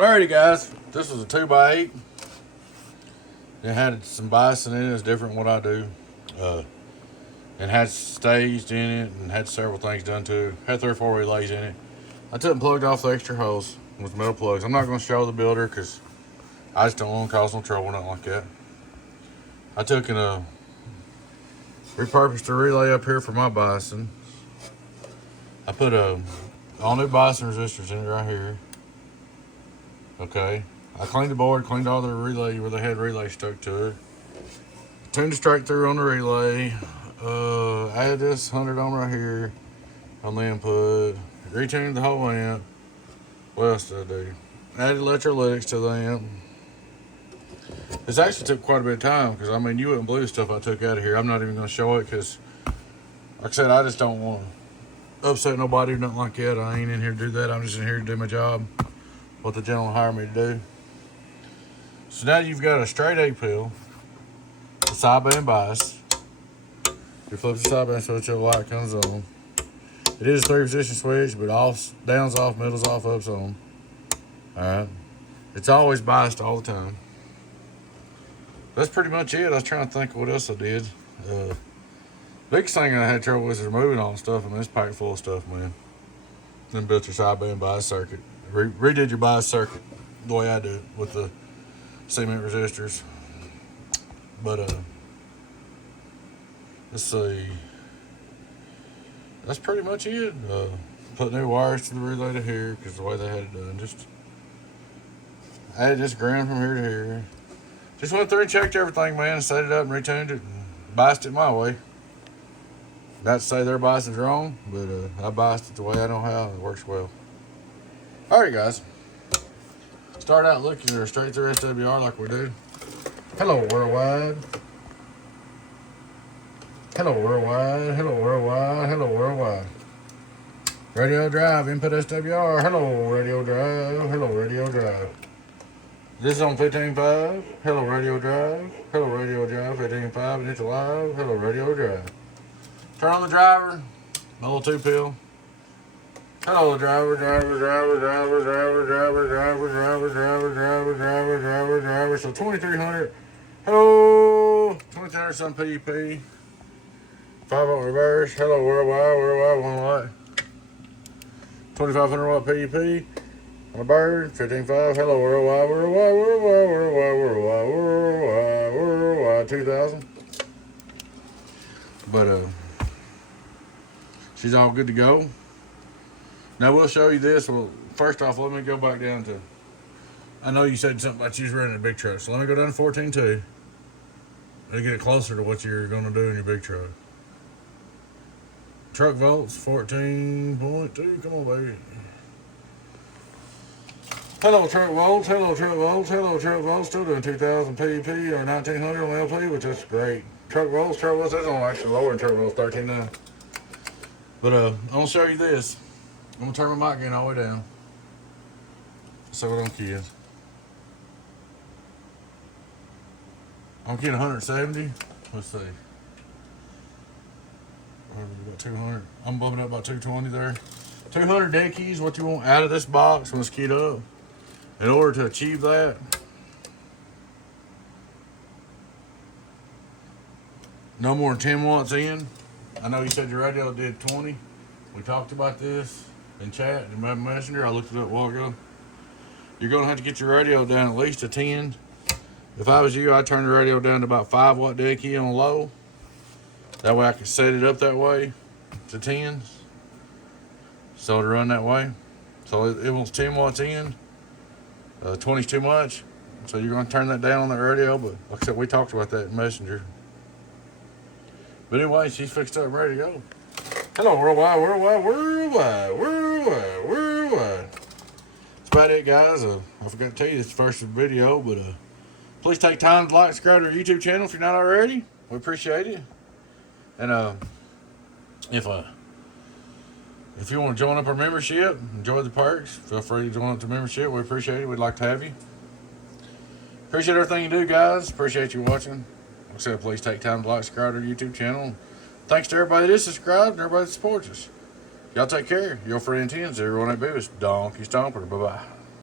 Alrighty guys, this was a 2x8. It had some bison in it. It's different than what I do. It had staged in it and had several things done to it. Had 3 or 4 relays in it. I took and plugged off the extra holes with metal plugs. I'm not going to show the builder because I just don't want to cause no trouble, nothing like that. I took and repurposed a relay up here for my bison. I put all new bison resistors in it right here. Okay, I cleaned the board, cleaned all the relay where they had relay stuck to it. Tuned the straight through on the relay. Added this 100 ohm right here on the input. Retuned the whole amp. What else did I do? Added electrolytics to the amp. This actually took quite a bit of time because I mean you wouldn't believe the stuff I took out of here. I'm not even going to show it because, like I said, I just don't want to upset nobody or nothing like that. I ain't in here to do that. I'm just in here to do my job. What the gentleman hired me to do. So now you've got a straight 8-pill, a sideband bias. You flip the sideband switch, the light comes on. It is a 3-position switch, but off, down's off, middle's off, up's on. Alright. It's always biased all the time. That's pretty much it. I was trying to think of what else I did. Biggest thing I had trouble with is removing all the stuff. I mean, it's packed full of stuff, man. Then built your sideband bias circuit. Redid your bias circuit the way I do it with the cement resistors. But let's see, that's pretty much it. Put new wires to the relay to here because the way they had it done. Just added this ground from here to here. Just went through and checked everything, man, set it up and retuned it and biased it my way. Not to say their biasing's wrong, but I biased it the way I know how and it works well. Alright guys, start out looking at a straight through SWR like we do. Hello worldwide. Hello worldwide, hello worldwide, hello worldwide. Radio drive, input SWR, hello radio drive, hello radio drive. This is on 15.5, hello radio drive, hello radio drive, 15.5 and it's live, hello radio drive. Turn on the driver, my little 2-pill. Hello, driver. So 2300. Hello, 2300 some PEP. 5-volt reverse. Hello, worldwide, 1 watt. 2500 watt PEP. On a bird, 15.5. Hello, worldwide, 2000. But she's all good to go. Now we'll show you this. Well, first off, let me go back down to, I know you said something about you was running a big truck. So let me go down to 14.2 and get it closer to what you're going to do in your big truck. Truck volts, 14.2. Come on, baby. Hello, truck volts. Hello, truck volts. Hello, truck volts. Still doing 2000 PEP or 1900 on LP, which is great. Truck volts, that's on actually lower than truck volts, 13.9. But I'm going to show you this. I'm going to turn my mic gain all the way down. So what I'm kidding. I'm getting 170. Let's see. About 200. I'm bumping up about 220 there. 200 dead keys, what you want out of this box when it's keyed up. In order to achieve that, no more than 10 watts in. I know you said your radio did 20. We talked about this in chat in my messenger. I looked it up a while ago. You're going to have to get your radio down at least to 10. If I was you, I'd turn the radio down to about 5 watt dead key on low. That way I can set it up that way to 10. So to run that way. So it wants 10 watts in. 20's too much. So you're going to turn that down on the radio. But like I said, we talked about that in messenger. But anyway, she's fixed up and ready to go. Hello, worldwide. That's about it, guys. I forgot to tell you this is the first video, but please take time to like, subscribe to our YouTube channel if you're not already. We appreciate it. And if you want to join up our membership, enjoy the perks, feel free to join up the membership. We appreciate it. We'd like to have you. Appreciate everything you do, guys. Appreciate you watching. Like I said, please take time to like, subscribe to our YouTube channel. Thanks to everybody that is subscribed and everybody that supports us. Y'all take care. Your friend 10, everyone at Beavis, Donkey Stomper. Bye-bye.